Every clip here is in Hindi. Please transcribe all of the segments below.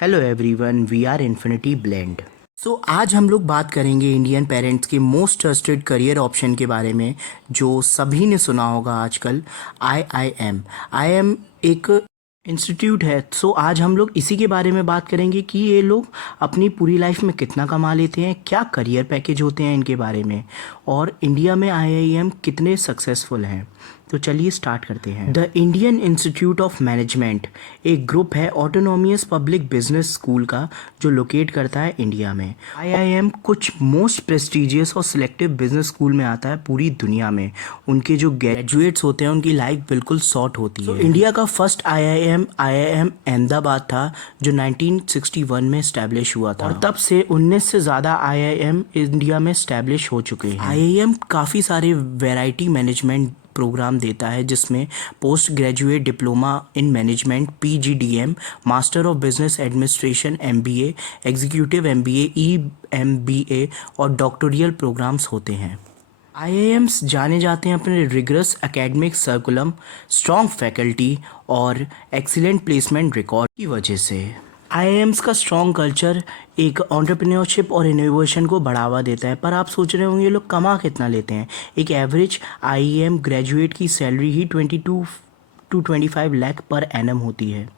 Hello everyone, we are Infinity Blend. आज हम लोग बात करेंगे इंडियन पेरेंट्स के मोस्ट ट्रस्टेड करियर ऑप्शन के बारे में, जो सभी ने सुना होगा आजकल। आई एम एक इंस्टीट्यूट है। आज हम लोग इसी के बारे में बात करेंगे कि ये लोग अपनी पूरी लाइफ में कितना कमा लेते हैं, क्या करियर पैकेज होते हैं इनके बारे में, और इंडिया में आईआईएम कितने सक्सेसफुल हैं। तो चलिए स्टार्ट करते हैं। The Indian Institute of management एक ग्रुप है ऑटोनोमियस पब्लिक बिजनेस स्कूल का, जो लोकेट करता है इंडिया में। आईआईएम कुछ मोस्ट प्रेस्टिजियस और सिलेक्टिव बिजनेस स्कूल में आता है पूरी दुनिया में। उनके जो ग्रेजुएट्स होते हैं उनकी लाइफ बिल्कुल सॉर्ट होती है। इंडिया का फर्स्ट आईआईएम अहमदाबाद था, जो 1961 में स्टैब्लिश हुआ था, और तब से 19 से ज़्यादा आईआईएम इंडिया में स्टैब्लिश हो चुके हैं। आईआईएम काफ़ी सारे वैरायटी मैनेजमेंट प्रोग्राम देता है, जिसमें post graduate diploma in management PGDM, master of business administration MBA, executive MBA, EMBA और डॉक्टोरियल प्रोग्राम्स होते हैं। आईआईएम्स जाने जाते हैं अपने rigorous academic curriculum, strong faculty और एक्सीलेंट प्लेसमेंट रिकॉर्ड की वजह से। आईआईएम्स का स्ट्रॉन्ग कल्चर एक एंटरप्रेन्योरशिप और इनोवेशन को बढ़ावा देता है। पर आप सोच रहे होंगे ये लोग कमा कितना लेते हैं। एक एवरेज आईआईएम ग्रेजुएट की salary he 22 to 25 lakh per annum होती है।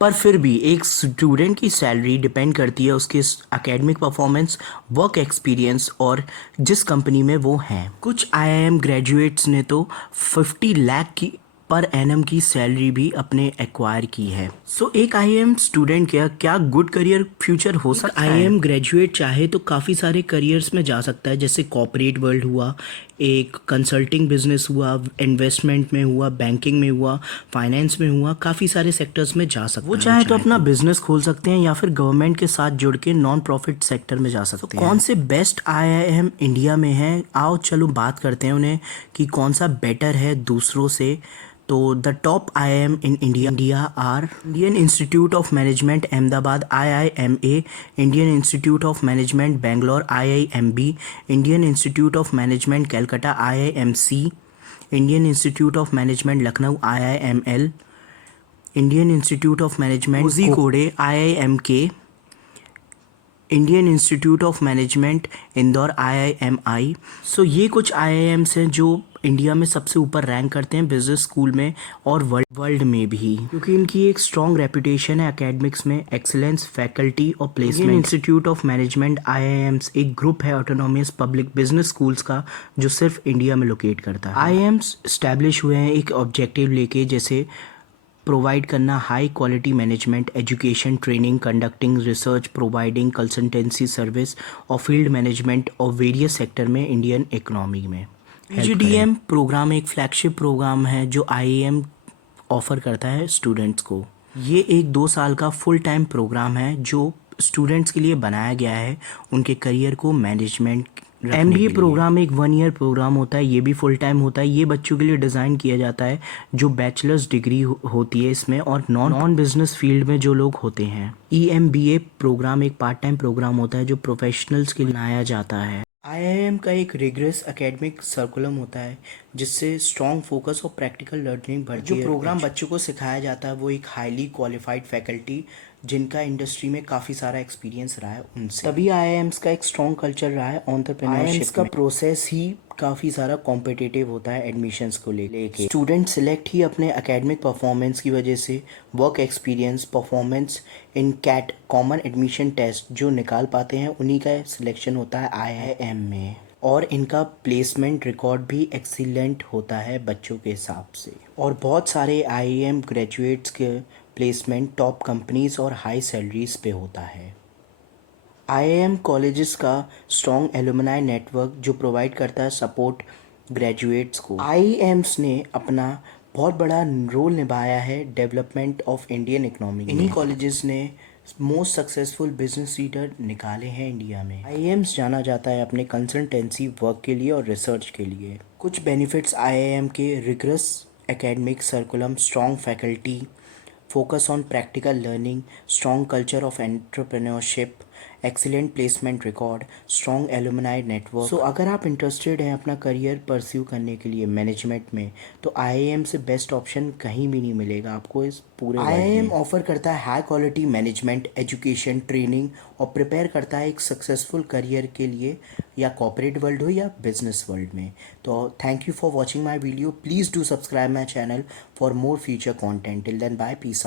पर फिर भी एक स्टूडेंट की सैलरी डिपेंड करती है उसके एकेडमिक परफॉर्मेंस, वर्क एक्सपीरियंस और जिस कंपनी में वो हैं। कुछ आईआईएम ग्रेजुएट्स ने तो 50 लाख की पर एनम की सैलरी भी अपने एक्वायर की है। एक आईआईएम स्टूडेंट का क्या गुड करियर फ्यूचर हो सकता है। आईआईएम ग्रेजुएट चाहे तो काफ़ी सारे करियर्स में जा सकता है, जैसे कॉर्पोरेट वर्ल्ड हुआ, एक कंसल्टिंग बिजनेस हुआ, इन्वेस्टमेंट में हुआ, बैंकिंग में हुआ, फाइनेंस में हुआ, काफ़ी सारे सेक्टर्स में जा सकता है। वो चाहे तो अपना बिजनेस खोल सकते हैं या फिर गवर्नमेंट के साथ जुड़ के नॉन प्रॉफिट सेक्टर में जा सकते हैं। कौन से बेस्ट आईआईएम इंडिया में हैं, आओ चलो बात करते हैं उन्हें कि कौन सा बेटर है दूसरों से। तो the top IIM in India are Indian Institute of Management Ahmedabad IIMA, Indian Institute of Management Bangalore IIMB, Indian Institute of Management Calcutta IIMC, Indian Institute of Management Lucknow IIML, Indian Institute of Management Kozhikode IIMK, Indian Institute of Management Indore IIMI। ये कुछ आईआईएम्स हैं जो इंडिया में सबसे ऊपर रैंक करते हैं बिजनेस स्कूल में और वर्ल्ड में भी, क्योंकि इनकी एक स्ट्रॉन्ग रेपुटेशन है एकेडमिक्स में, एक्सीलेंस, फैकल्टी और placement. Institute of management IIMs एक ग्रुप है ऑटोनोमियस पब्लिक बिजनेस स्कूल्स का, जो सिर्फ इंडिया में लोकेट करता है। आईआईएम्स स्टैब्लिश हुए हैं एक ऑब्जेक्टिव लेके, जैसे प्रोवाइड करना high quality management education training, conducting research, providing consultancy service और फील्ड मैनेजमेंट और वेरियस सेक्टर में इंडियन इकोनॉमी में। पीजीडीएम प्रोग्राम एक फ्लैगशिप प्रोग्राम है जो आईआईएम ऑफर करता है स्टूडेंट्स को। ये एक 2 साल का फुल टाइम प्रोग्राम है जो स्टूडेंट्स के लिए बनाया गया है, उनके करियर को मैनेजमेंट। एमबीए प्रोग्राम एक 1 ईयर प्रोग्राम होता है, ये भी फुल टाइम होता है। ये बच्चों के लिए डिज़ाइन किया जाता है जो बैचलर्स डिग्री होती है इसमें, और नॉन बिजनेस फील्ड में जो लोग होते हैं। ईएमबीए प्रोग्राम एक पार्ट टाइम प्रोग्राम होता है जो प्रोफेशनल्स के लिए बनाया जाता है। आईआईएम का एक रिगरस एकेडमिक सर्कुलम होता है, जिससे स्ट्रॉन्ग फोकस और प्रैक्टिकल लर्निंग बढ़ती है। जो प्रोग्राम बच्चों को सिखाया जाता है वो एक हाईली क्वालिफाइड फैकल्टी, जिनका इंडस्ट्री में काफ़ी सारा एक्सपीरियंस रहा है, उनसे। तभी आईआईएम्स का एक स्ट्रॉन्ग कल्चर रहा है एंटरप्रेन्योरशिप का प्रोसेस ही काफ़ी सारा कॉम्पिटिटिव होता है एडमिशन्स को लेके। स्टूडेंट सिलेक्ट ही अपने एकेडमिक परफॉर्मेंस की वजह से, work experience, performance in CAT Common Admission Test जो निकाल पाते हैं, उन्हीं का सिलेक्शन होता है आईआईएम में। और इनका प्लेसमेंट रिकॉर्ड भी एक्सीलेंट होता है बच्चों के हिसाब से। और बहुत सारे आईआईएम ग्रेजुएट्स के प्लेसमेंट टॉप कंपनीज और हाई सैलरीज पे होता है। आईआईएम कॉलेजेस का स्ट्रॉन्ग एलुमनाई नेटवर्क जो प्रोवाइड करता है सपोर्ट ग्रेजुएट्स को। आईआईएम्स ने अपना बहुत बड़ा रोल निभाया है डेवलपमेंट ऑफ इंडियन इकोनॉमी। इन्हीं कॉलेजेस ने मोस्ट सक्सेसफुल बिजनेस लीडर निकाले हैं इंडिया में। आईआईएम्स जाना जाता है अपने कंसल्टेंसी वर्क के लिए और रिसर्च के लिए। कुछ बेनिफिट्स आईआईएम के: rigorous academic curriculum, strong faculty, focus on practical learning, strong culture of entrepreneurship, excellent placement record, strong alumni network. So अगर आप इंटरेस्टेड हैं अपना करियर परस्यू करने के लिए मैनेजमेंट में, तो आईआईएम से बेस्ट ऑप्शन कहीं भी नहीं मिलेगा आपको इस पूरे वर्ल्ड में। आईआईएम ऑफर करता है high quality management education training और प्रिपेयर करता है एक सक्सेसफुल करियर के लिए, या कॉर्पोरेट वर्ल्ड हो या बिजनेस वर्ल्ड में। तो thank you for watching my video, please do subscribe my channel for more future content. Till then bye, piece.